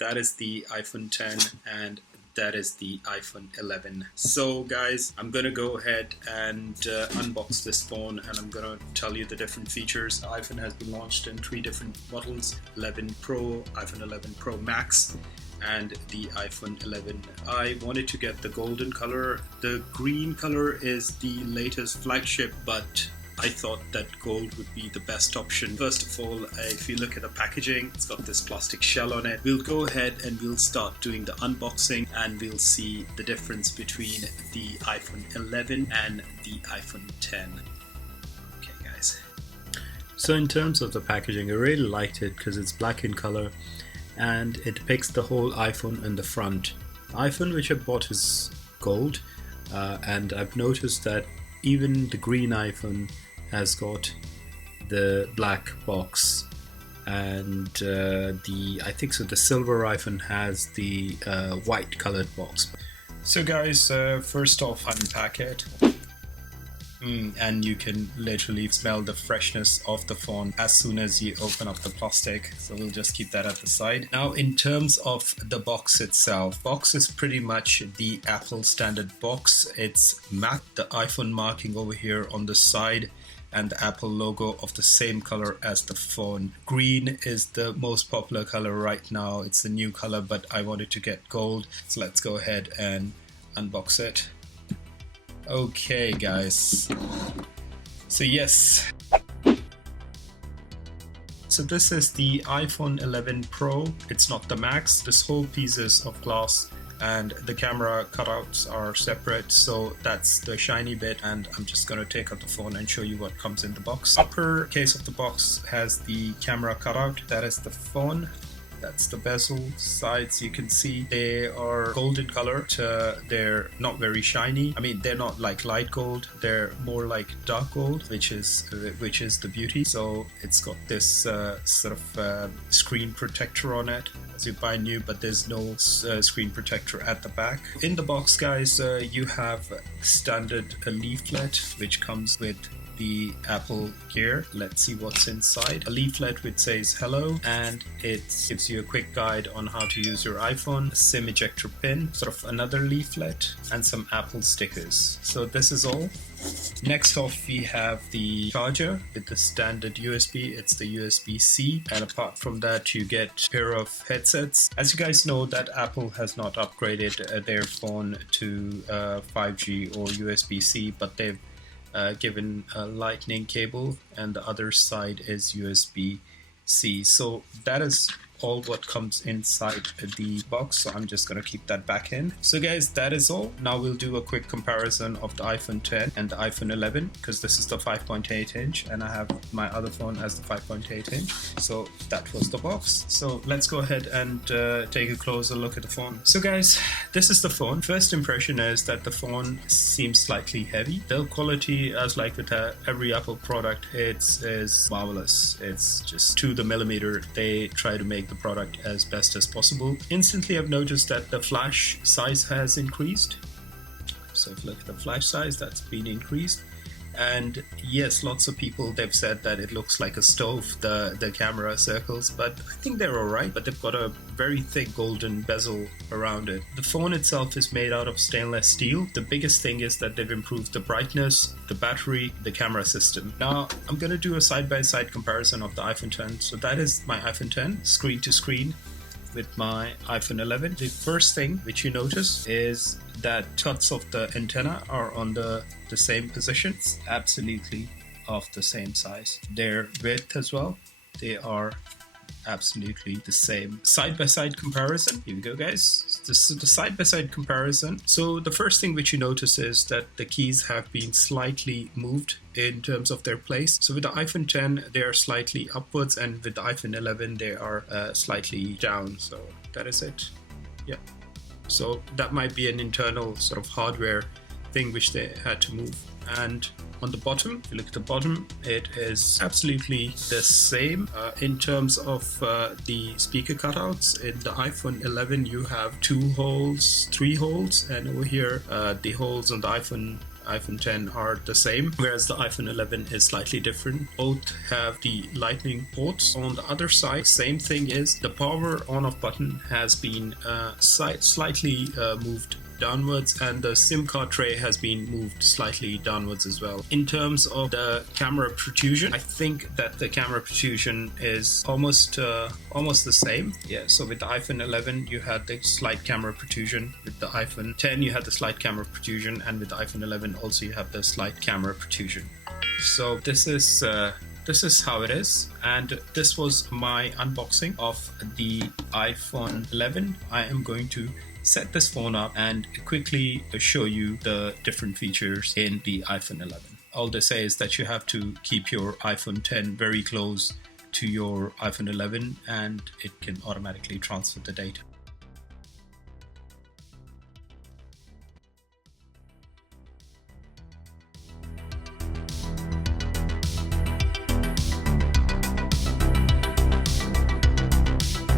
that is the iPhone 10 and that is the iPhone 11. So guys, I'm gonna go ahead and unbox this phone, and I'm gonna tell you the different features. The iPhone has been launched in 3 different models: 11 Pro, iPhone 11 Pro Max, and the iPhone 11. I wanted to get the golden color. The green color is the latest flagship, but I thought that gold would be the best option. First of all, if you look at the packaging, it's got this plastic shell on it. We'll go ahead and we'll start doing the unboxing, and we'll see the difference between the iPhone 11 and the iPhone 10. Okay guys. So in terms of the packaging, I really liked it because it's black in color and it depicts the whole iPhone in the front. The iPhone which I bought is gold, and I've noticed that even the green iPhone has got the black box, and I think so the silver iPhone has the white colored box. So guys, first off, unpack it. And you can literally smell the freshness of the phone as soon as you open up the plastic, so we'll just keep that at the side. Now in terms of the box itself, box is pretty much the Apple standard box. It's matte, the iPhone marking over here on the side, and the Apple logo of the same color as the phone. Green is the most popular color right now. It's the new color, but I wanted to get gold, so let's go ahead and unbox it. Okay guys, so yes, so this is the iPhone 11 Pro. It's not the Max. This whole piece is of glass and the camera cutouts are separate, so that's the shiny bit, and I'm just gonna take out the phone and show you what comes in the box. Upper case of the box has the camera cutout. That is the phone. That's the bezel. Sides, you can see they are golden color. They're not very shiny. I mean, they're not like light gold. They're more like dark gold, which is the beauty. So it's got this sort of screen protector on it as you buy new, but there's no screen protector at the back. In the box, guys, you have standard leaflet which comes with the Apple gear. Let's see what's inside. A leaflet which says hello, and it gives you a quick guide on how to use your iPhone, a SIM ejector pin, sort of another leaflet, and some Apple stickers. So this is all. Next off, we have the charger with the standard USB. It's the USB-C, and apart from that you get a pair of headsets. As you guys know, that Apple has not upgraded their phone to 5G or USB-C, but they've given a lightning cable, and the other side is USB-C. So that is all what comes inside the box, so I'm just gonna keep that back in. So guys, that is all. Now we'll do a quick comparison of the iPhone 10 and the iPhone 11, because this is the 5.8 inch and I have my other phone as the 5.8 inch. So that was the box. So let's go ahead and take a closer look at the phone. So guys, this is the phone. First impression is that the phone seems slightly heavy. Build quality, as like with every Apple product, is marvelous. It's just to the millimeter. They try to make the product as best as possible. Instantly I've noticed that the flash size has increased. So if you look at the flash size, that's been increased. And yes, lots of people, they've said that it looks like a stove, the camera circles, but I think they're alright. But they've got a very thick golden bezel around it. The phone itself is made out of stainless steel. The biggest thing is that they've improved the brightness, the battery, the camera system. Now I'm gonna do a side-by-side comparison of the iPhone 10. So that is my iPhone 10 screen to screen with my iPhone 11. The first thing which you notice is that cuts of the antenna are on the same positions, absolutely of the same size. Their width as well, they are absolutely the same. Side-by-side comparison, here we go guys. This is the side-by-side comparison. So the first thing which you notice is that the keys have been slightly moved in terms of their place. So with the iPhone 10 they are slightly upwards, and with the iPhone 11 they are slightly down. So that is it. Yeah, so that might be an internal sort of hardware thing which they had to move. And on the bottom, if you look at the bottom, it is absolutely the same in terms of the speaker cutouts. In the iPhone 11 you have 2 holes, 3 holes, and over here the holes on the iPhone iPhone 10 are the same, whereas the iPhone 11 is slightly different. Both have the lightning ports. On the other side, same thing is the power on off button has been slightly moved downwards, and the SIM card tray has been moved slightly downwards as well. In terms of the camera protrusion, I think that the camera protrusion is almost the same. Yeah, so with the iPhone 11 you had the slight camera protrusion, with the iPhone 10 you had the slight camera protrusion, and with the iPhone 11 also you have the slight camera protrusion. So this is how it is, and this was my unboxing of the iPhone 11. I am going to set this phone up and quickly show you the different features in the iPhone 11. All they say is that you have to keep your iPhone 10 very close to your iPhone 11 and it can automatically transfer the data.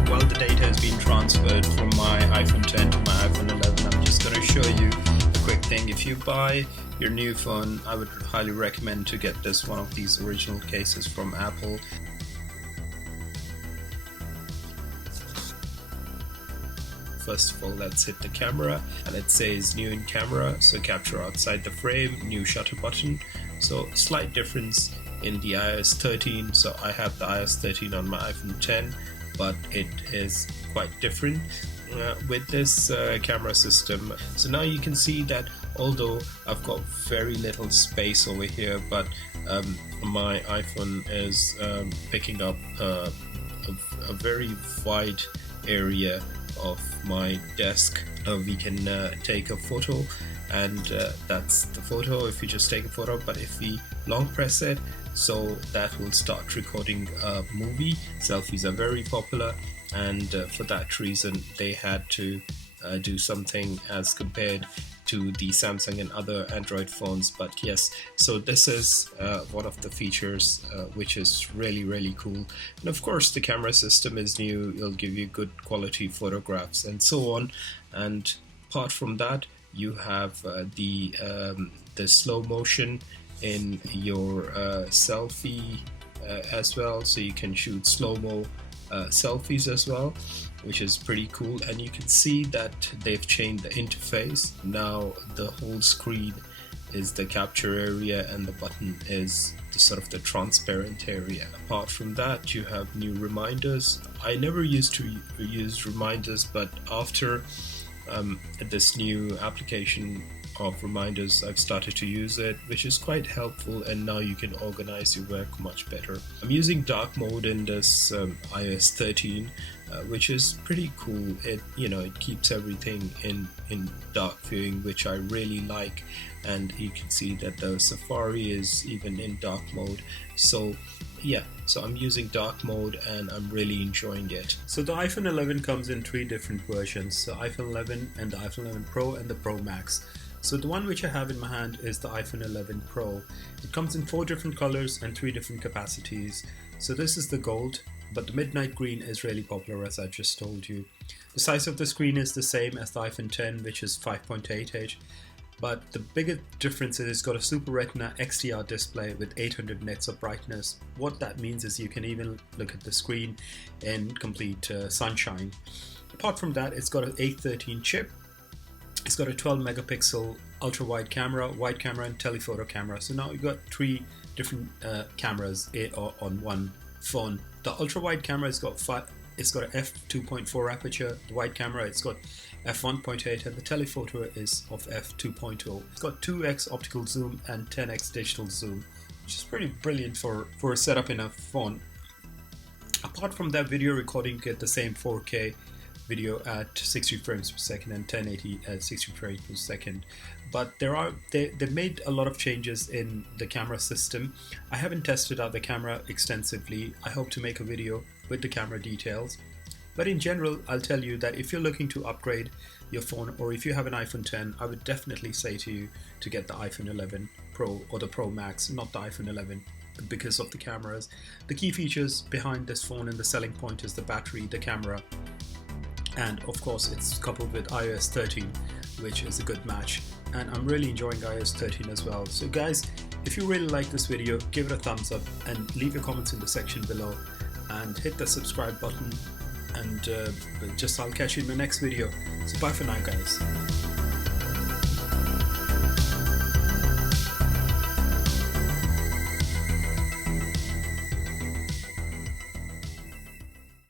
While the data is being transferred from my iPhone 10 to my iPhone 11, I'm just going to show you a quick thing. If you buy your new phone, I would highly recommend to get this one of these original cases from Apple. First of all, let's hit the camera, and it says new in camera, so capture outside the frame, new shutter button. So slight difference in the iOS 13. So I have the iOS 13 on my iPhone 10, but it is quite different with this camera system. So now you can see that although I've got very little space over here, but my iPhone is picking up a very wide area of my desk. We can take a photo, and that's the photo if you just take a photo, but if we long press it, so that will start recording a movie. Selfies are very popular, and for that reason they had to do something as compared to the Samsung and other Android phones. But yes, so this is one of the features which is really cool. And of course the camera system is new, it'll give you good quality photographs and so on. And apart from that, you have the slow motion in your selfie as well, so you can shoot slow-mo selfies as well, which is pretty cool. And you can see that they've changed the interface. Now the whole screen is the capture area and the button is the sort of the transparent area. Apart from that, you have new reminders. I never used to use reminders, but after this new application of reminders, I've started to use it, which is quite helpful, and now you can organize your work much better. I'm using dark mode in this iOS 13, which is pretty cool. It keeps everything in dark viewing, which I really like, and you can see that the Safari is even in dark mode. So yeah, so I'm using dark mode and I'm really enjoying it. So the iPhone 11 comes in 3 different versions, so iPhone 11 and the iPhone 11 Pro and the Pro Max. So the one which I have in my hand is the iPhone 11 Pro. It comes in 4 different colors and 3 different capacities. So this is the gold, but the midnight green is really popular, as I just told you. The size of the screen is the same as the iPhone 10, which is 5.8 inch. But the biggest difference is it's got a Super Retina XDR display with 800 nits of brightness. What that means is you can even look at the screen in complete sunshine. Apart from that, it's got an A13 chip. It's got a 12 megapixel ultra wide camera, and telephoto camera. So now you've got 3 different cameras on one phone. The ultra wide camera has got it's got an f2.4 aperture. The wide camera, it's got f1.8, and the telephoto is of f2.0. It's got 2x optical zoom and 10x digital zoom, which is pretty brilliant for a setup in a phone. Apart from that, video recording, you get the same 4K video at 60 frames per second and 1080 at 60 frames per second. But they've made a lot of changes in the camera system. I haven't tested out the camera extensively. I hope to make a video with the camera details. But in general, I'll tell you that if you're looking to upgrade your phone, or if you have an iPhone 10, I would definitely say to you to get the iPhone 11 Pro or the Pro Max, not the iPhone 11, because of the cameras. The key features behind this phone and the selling point is the battery, the camera, and of course it's coupled with iOS 13, which is a good match. and I'm really enjoying iOS 13 as well. So guys, if you really like this video, give it a thumbs up and leave your comments in the section below, and hit the subscribe button, and I'll catch you in the next video. So bye for now guys.